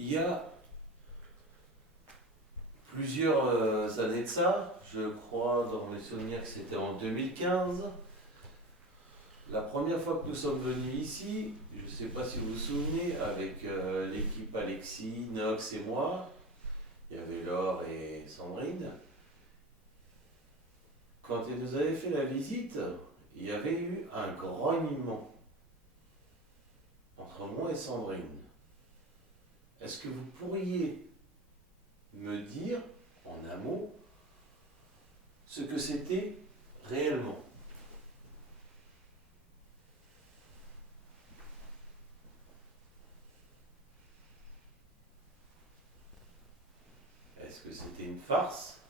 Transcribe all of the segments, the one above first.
Il y a plusieurs années de ça, je crois dans mes souvenirs que c'était en 2015, la première fois que nous sommes venus ici, je ne sais pas si vous vous souvenez, avec l'équipe Alexis, Nox et moi, il y avait Laure et Sandrine. Quand ils nous avaient fait la visite, il y avait eu un grognement entre moi et Sandrine. Est-ce que vous pourriez me dire, en un mot, ce que c'était réellement? Est-ce que c'était une farce?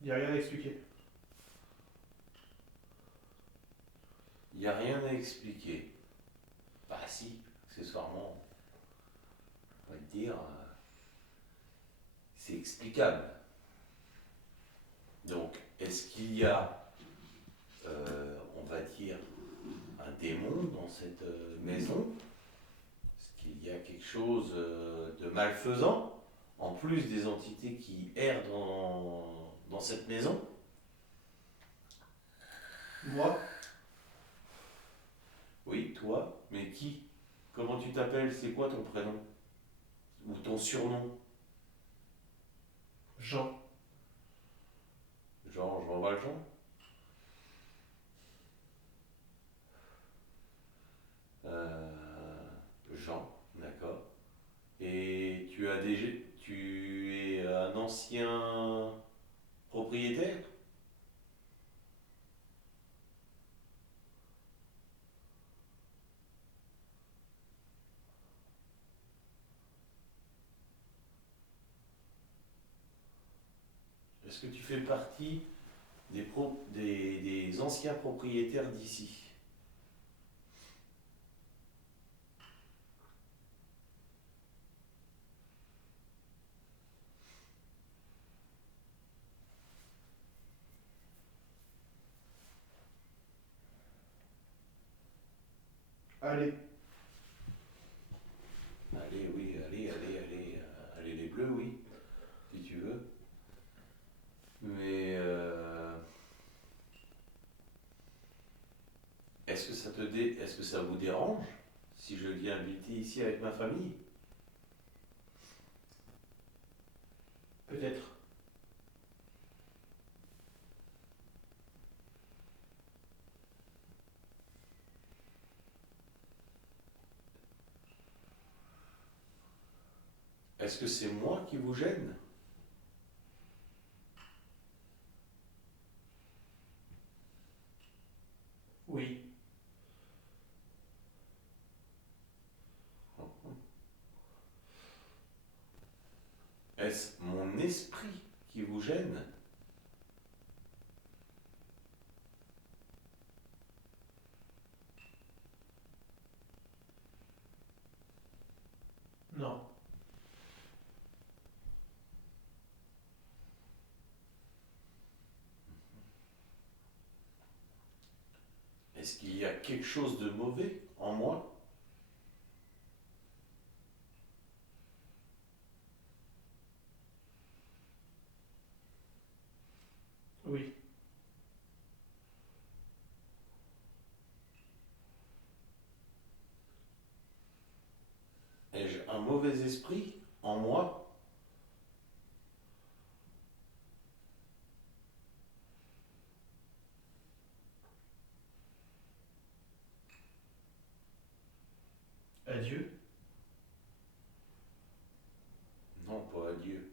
Il n'y a rien à expliquer. Il n'y a rien à expliquer. Bah si, accessoirement, on va te dire, c'est explicable. Donc, est-ce qu'il y a, on va dire, un démon dans cette maison? Est-ce qu'il y a quelque chose de malfaisant, en plus des entités qui errent dans cette maison? Moi, Oui, toi, mais qui? Comment tu t'appelles? C'est quoi ton prénom? Ou ton surnom? Jean, Jean Valjean? Jean, d'accord. Et tu es un ancien propriétaire? Est-ce que tu fais partie des anciens propriétaires d'ici? allez, Allez, oui, allez les bleus, oui, si tu veux. Mais est-ce que ça vous dérange si je viens habiter ici avec ma famille? peut-être. Est-ce que c'est moi qui vous gêne? Oui, Est-ce mon esprit qui vous gêne? non, Est-ce qu'il y a quelque chose de mauvais en moi? oui. Ai-je un mauvais esprit en moi? Adieu. Non, pas Dieu.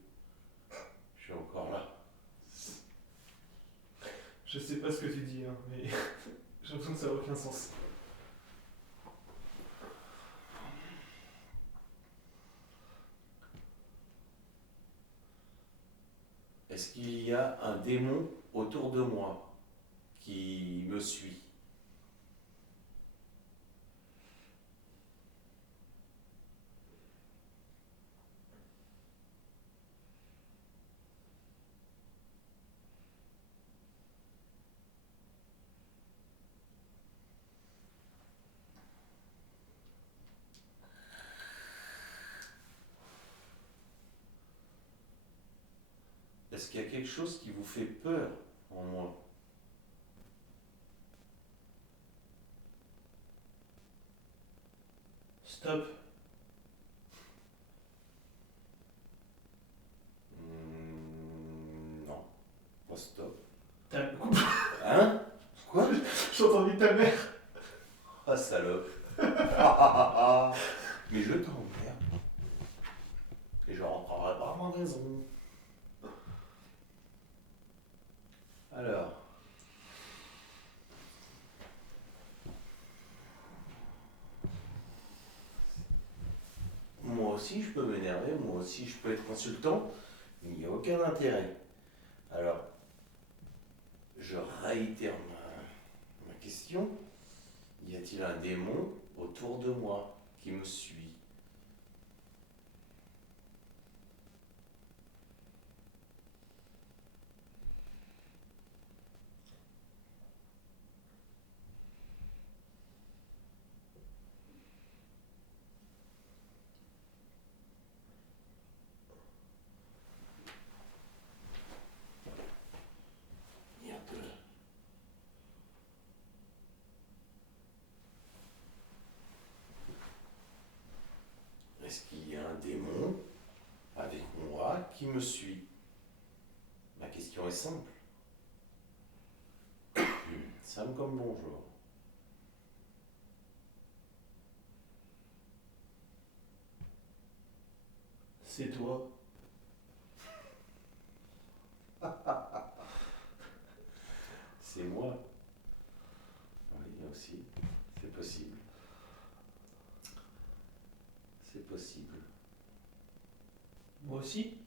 Je suis encore là. Je sais pas ce que tu dis, hein, mais j'ai l'impression que ça n'a aucun sens. Est-ce qu'il y a un démon autour de moi qui me suit? Est-ce qu'il y a quelque chose qui vous fait peur en moi? Stop. Non, pas stop. Coupe. Hein? Quoi? J'ai entendu ta mère. Ah, salope. Mais je t'emmerde. Et je rentrerai pas à ma maison. Alors. Moi aussi je peux m'énerver, moi aussi je peux être insultant, il n'y a aucun intérêt. Alors, je réitère ma question. Y a-t-il un démon autour de moi qui me suit? Merde. Est-ce qu'il y a un démon avec moi qui me suit? Ma question est simple. Sam comme bonjour. C'est toi. C'est moi. Oui, aussi. C'est possible. C'est possible. Moi aussi.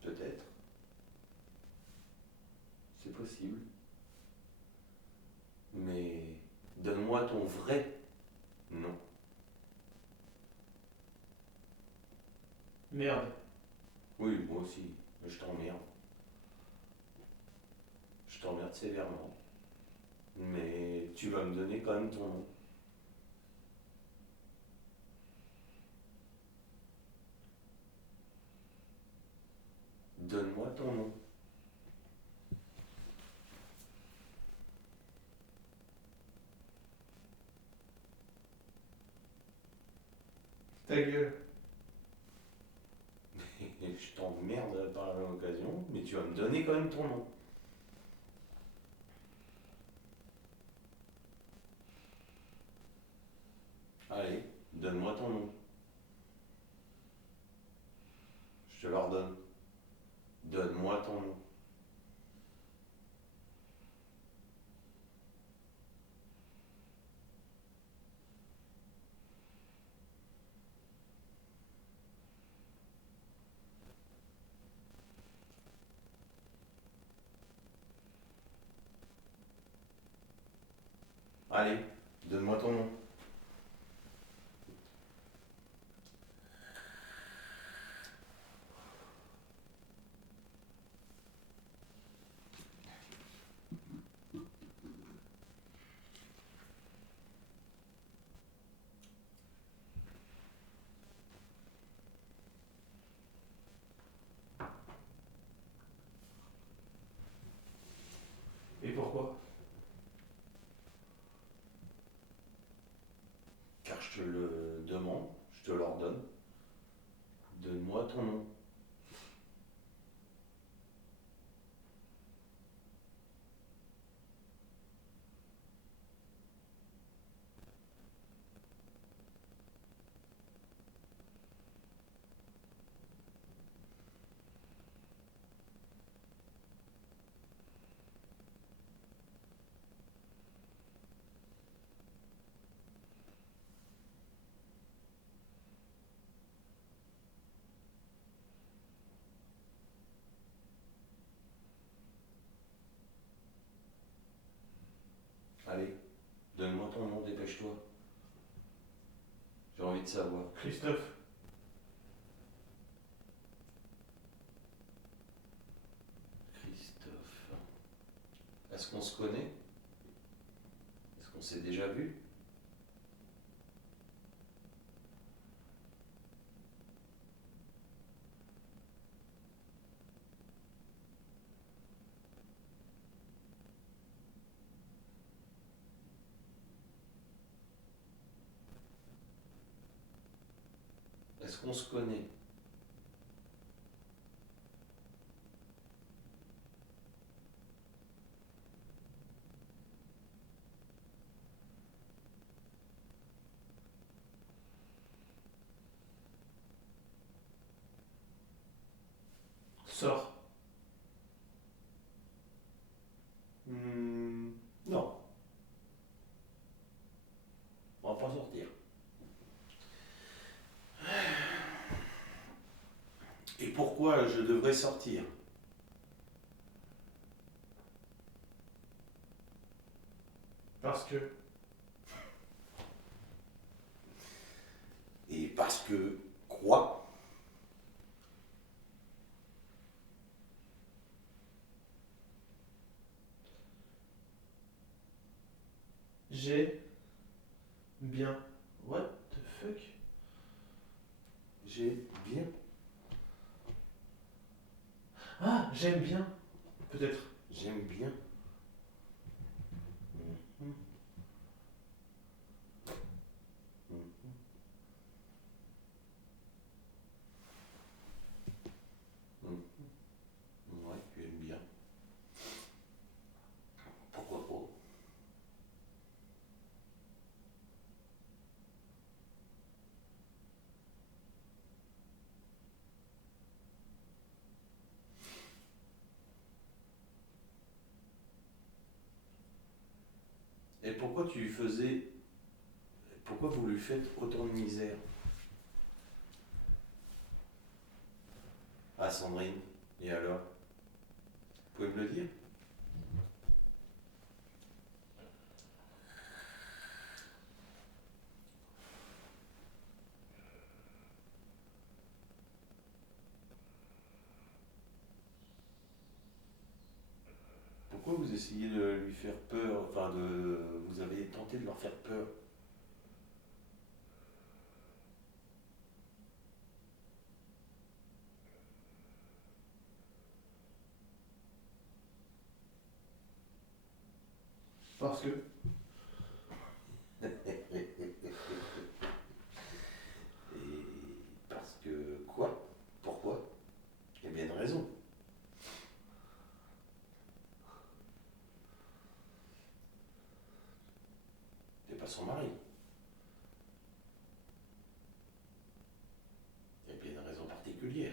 Peut-être. C'est possible. Mais donne-moi ton vrai nom. Merde. Oui, moi aussi. Mais je t'emmerde. Je t'emmerde sévèrement. Mais tu vas me donner quand même ton nom. Donne-moi ton nom. Ta gueule. Je t'emmerde par la même occasion, mais tu vas me donner quand même ton nom. Allez, donne-moi ton nom. Je te l'ordonne. Donne-moi ton nom. Allez, donne-moi ton nom. Et pourquoi? Car je te le demande, je te l'ordonne. Donne-moi ton nom. Allez, donne-moi ton nom, dépêche-toi. J'ai envie de savoir. Christophe. Christophe. Est-ce qu'on se connaît? Est-ce qu'on s'est déjà vu? Est-ce qu'on se connaît? Sors. Non. On va pas sortir. Et pourquoi je devrais sortir? Parce que Et parce que quoi? j'ai bien. What the fuck? J'ai bien. Ah, j'aime bien. Peut-être. J'aime bien. Mhm. Mhm. Mhm. Ouais, tu aimes bien. Pourquoi pas? Et pourquoi tu lui faisais. Pourquoi vous lui faites autant de misère? Ah, Sandrine, et alors? Vous pouvez me le dire? Pourquoi vous essayez de lui faire peur? Enfin, vous avez tenté de leur faire peur. Parce que. Et parce que quoi? Pourquoi? Il y a bien une raison. T'es pas son mari. Il y a bien une raison particulière.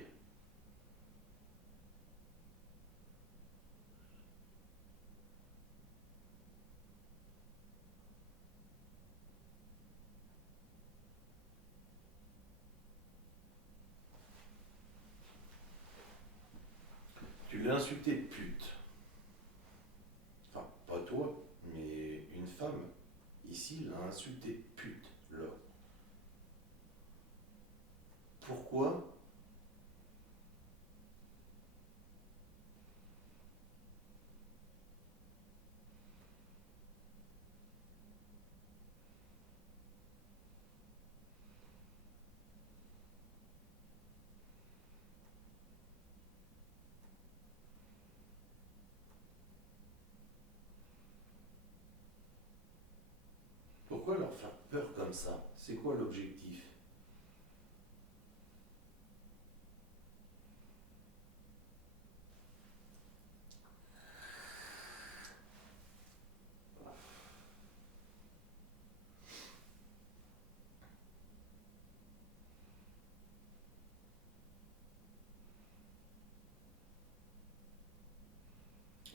Tu l'as insulté de pute. Enfin, pas toi, mais une femme, ici, l'a insulté de pute, Laure. Pourquoi? Pourquoi leur faire peur comme ça? C'est quoi l'objectif?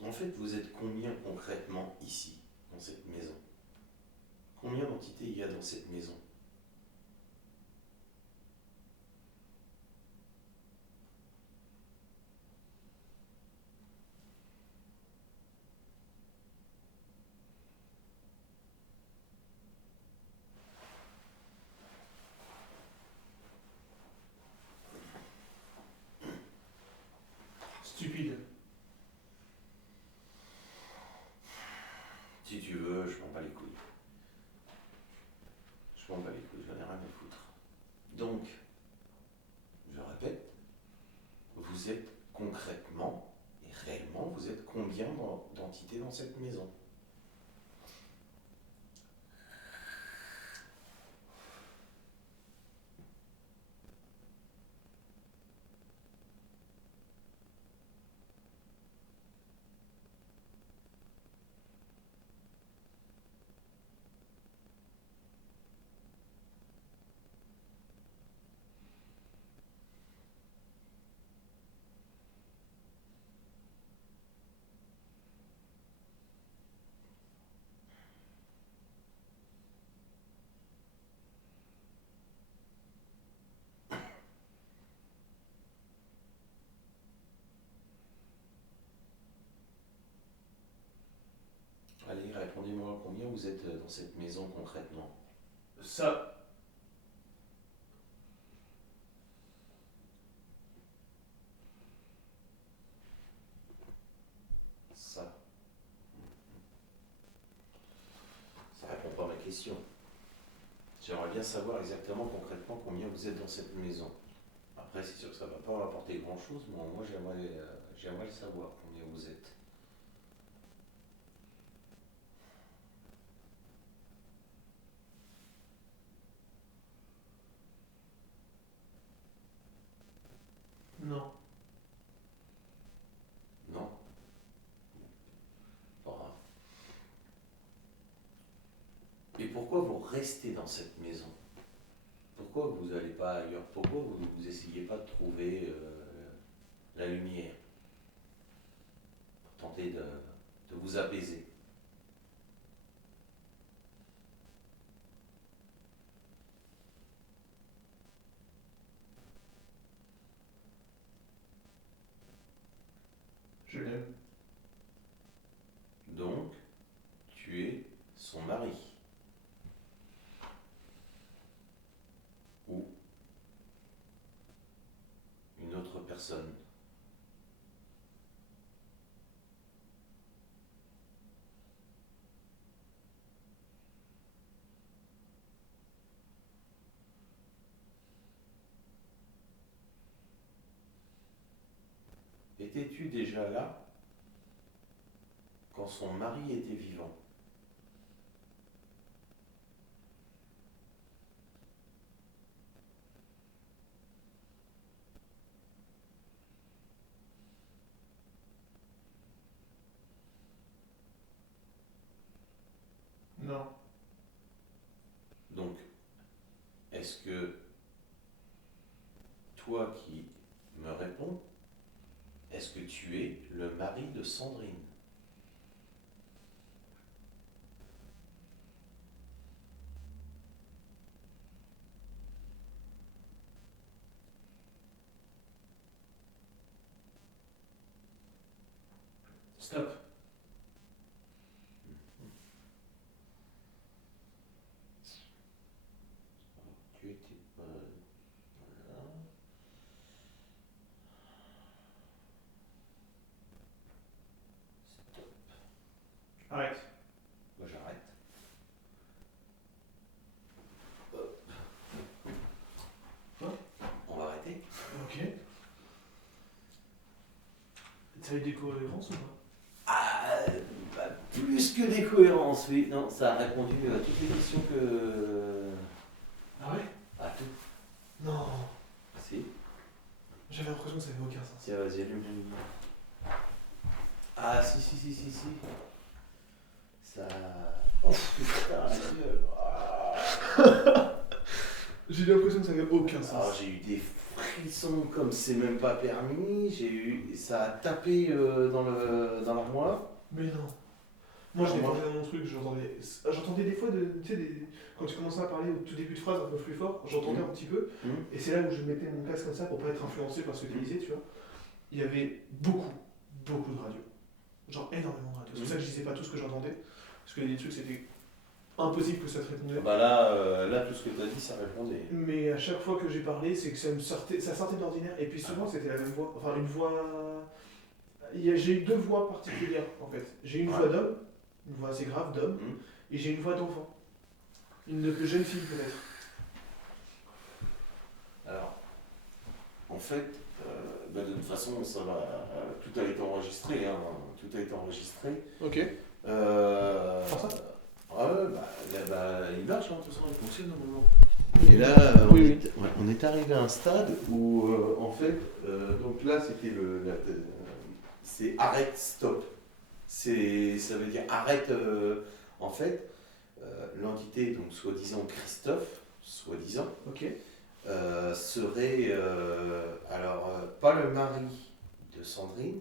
En fait, vous êtes combien concrètement ici, dans cette maison? Combien d'entités il y a dans cette maison? Stupide. Si tu veux, je m'en bats les couilles. Je m'en bats les couilles, j'en ai rien à foutre. Donc, je répète, vous êtes concrètement et réellement, vous êtes combien d'entités dans cette maison? vous êtes dans cette maison concrètement? Ça. Ça. Ça répond pas à ma question. J'aimerais bien savoir exactement concrètement combien vous êtes dans cette maison. Après, c'est sûr que ça ne va pas apporter grand-chose, mais moi j'aimerais le savoir combien vous êtes. Non. Non? Pas grave. Et pourquoi vous restez dans cette maison? Pourquoi vous n'allez pas ailleurs? Pourquoi vous n'essayez pas de trouver la lumière pour tenter de vous apaiser? Je l'aime. Donc, tu es son mari. Ou une autre personne. Étais-tu déjà là quand son mari était vivant? Non. Donc, est-ce que toi qui me réponds, est-ce que tu es le mari de Sandrine? Stop. Tu étais pas... Voilà. Stop. Arrête. Moi j'arrête. Quoi? On va arrêter. Ok. T'as eu des cohérences ou pas? Ah, bah, plus que des cohérences, oui. Non, ça a répondu à toutes les questions que... Ah ouais? À tout. Non. Si. J'avais l'impression que ça avait aucun sens. Tiens, vas-y, allume la lumière. Ah, si. Ça... Oh putain, la gueule. Ah. J'ai eu l'impression que ça avait aucun Alors, sens. j'ai eu des frissons comme c'est même pas permis. Ça a tapé dans l'armoire. Mais non. Moi, je Ah, moi- dépendais dans mon truc, j'entendais des fois, tu sais, quand tu commençais à parler au tout début de phrase un peu plus fort, j'entendais un petit peu, et c'est là où je mettais mon casque comme ça pour pas être influencé par ce que tu disais, tu vois. Il y avait beaucoup de radios. Genre énormément de radios. C'est pour ça que je disais pas tout ce que j'entendais, parce qu'il y a des trucs, c'était impossible que ça te réponde. Bah là, tout ce que tu as dit, ça répondait. Mais à chaque fois que j'ai parlé, c'est que ça sortait de l'ordinaire, et puis souvent c'était la même voix. Enfin, une voix. J'ai eu deux voix particulières en fait. J'ai eu une voix d'homme, une voix assez grave d'homme, et j'ai une voix d'enfant. Une jeune fille peut-être. Alors, en fait, bah, de toute façon, ça va. Tout a été enregistré, hein. Tout a été enregistré. Ok. Pour ça il marche, hein, de toute façon, il fonctionne normalement. Et là, on est arrivé à un stade où, en fait, donc là, c'était c'est arrête, stop. Ça veut dire arrête, en fait, l'entité, donc soi-disant Christophe, soi-disant, Ok. serait, pas le mari de Sandrine,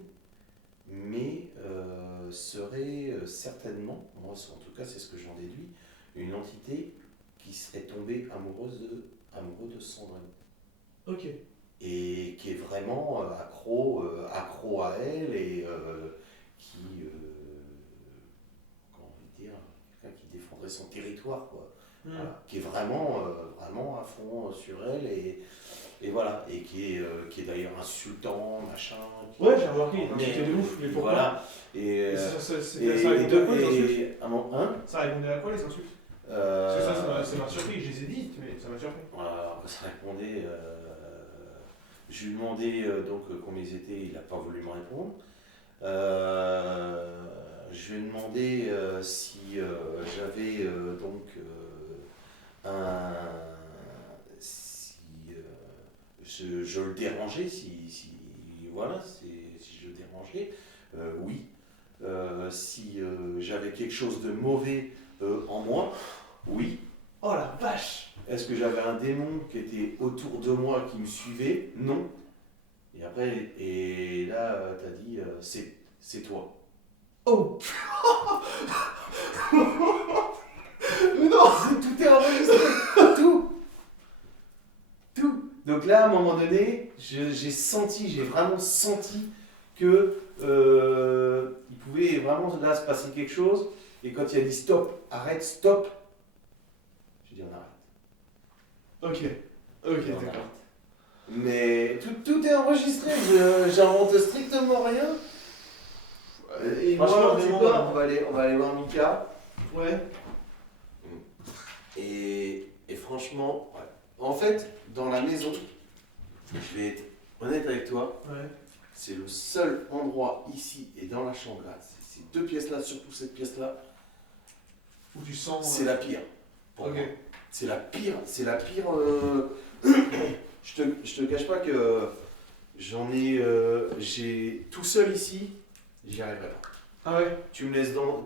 mais serait certainement, moi en tout cas c'est ce que j'en déduis, une entité qui serait tombée amoureux de Sandrine. Ok. Et qui est vraiment accro à elle et qui, comment on va dire, quelqu'un qui montrer son territoire, quoi. Mm. Voilà, qui est vraiment, vraiment à fond sur elle, et voilà, et qui est d'ailleurs insultant, machin. Ouais, j'ai remarqué, Mais- c'était de ouf, mais pourquoi? Voilà, et... Ça et répondait à quoi les insultes? hein Ça répondait à quoi les insultes? Euh, Parce que ça m'a surpris, je les ai dites, mais ça m'a surpris. Voilà, ça répondait. Je lui ai demandé donc combien ils étaient, il n'a pas voulu me répondre. Je lui ai demandé si j'avais donc un. Si je le dérangeais, voilà, si je le dérangeais, oui. Si j'avais quelque chose de mauvais en moi, oui. Oh la vache! Est-ce que j'avais un démon qui était autour de moi, qui me suivait? Non. Et après, et là, t'as dit, c'est toi. Oh! Mais non! Tout est enregistré. Tout. Tout. Donc là, à un moment donné, j'ai vraiment senti que il pouvait vraiment là se passer quelque chose. Et quand il a dit stop, arrête, stop, j'ai dit on arrête. Ok, On d'accord. arrête. Mais tout est enregistré, j'invente strictement rien. Et Franchement, moi, tu sais vraiment, quoi, on va aller voir Mika. Ouais. Et franchement, ouais. En fait, dans la maison, je vais être honnête avec toi, Ouais. c'est le seul endroit ici et dans la chambre là, ces deux pièces-là, surtout cette pièce-là, Où tu sens. c'est la pire. Pour Ok. moi. C'est la pire. Je te cache pas que j'ai tout seul ici, j'y arriverai pas. Ah ouais? Tu me laisses dans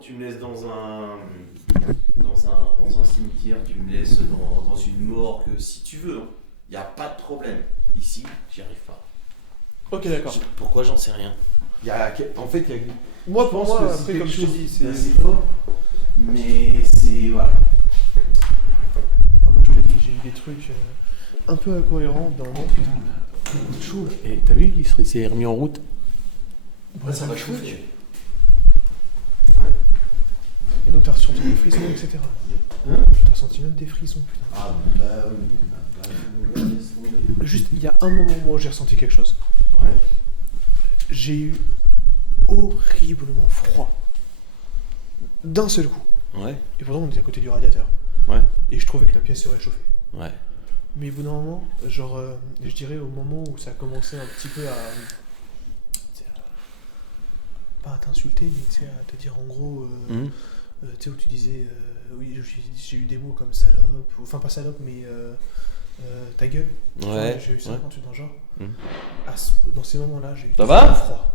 un cimetière, tu me laisses dans une morgue, si tu veux. Il n'y a pas de problème. Ici, j'y arrive pas. Ok, d'accord. Pourquoi, j'en sais rien. En fait, il y a Moi, je pour pense moi, que c'est après, quelque comme je te chose dis, c'est. d'assez fort, mais c'est... Voilà. Ah, moi, je te dis, j'ai eu des trucs un peu incohérents dans le monde. Coup de chaud. Et t'as vu, il s'est remis en route. Ouais, ça va chauffer. chauffer. Et donc, t'as ressenti des frissons, etc. Hein? T'as ressenti même des frissons, putain. Ah, Juste, il y a un moment où j'ai ressenti quelque chose. Ouais. J'ai eu horriblement froid. D'un seul coup. Ouais. Et pourtant, on était à côté du radiateur. Ouais. Et je trouvais que la pièce se réchauffait. Ouais. Mais au bout d'un moment, genre, je dirais au moment où ça commençait un petit peu à pas à t'insulter, mais tu sais, à te dire en gros, tu sais, où tu disais, oui, j'ai eu des mots comme salope, enfin pas salope, mais ta gueule. Ouais. J'ai eu ça Ouais. quand tu es dans le genre. Mhm. Dans ces moments-là, j'ai eu Ça va froid.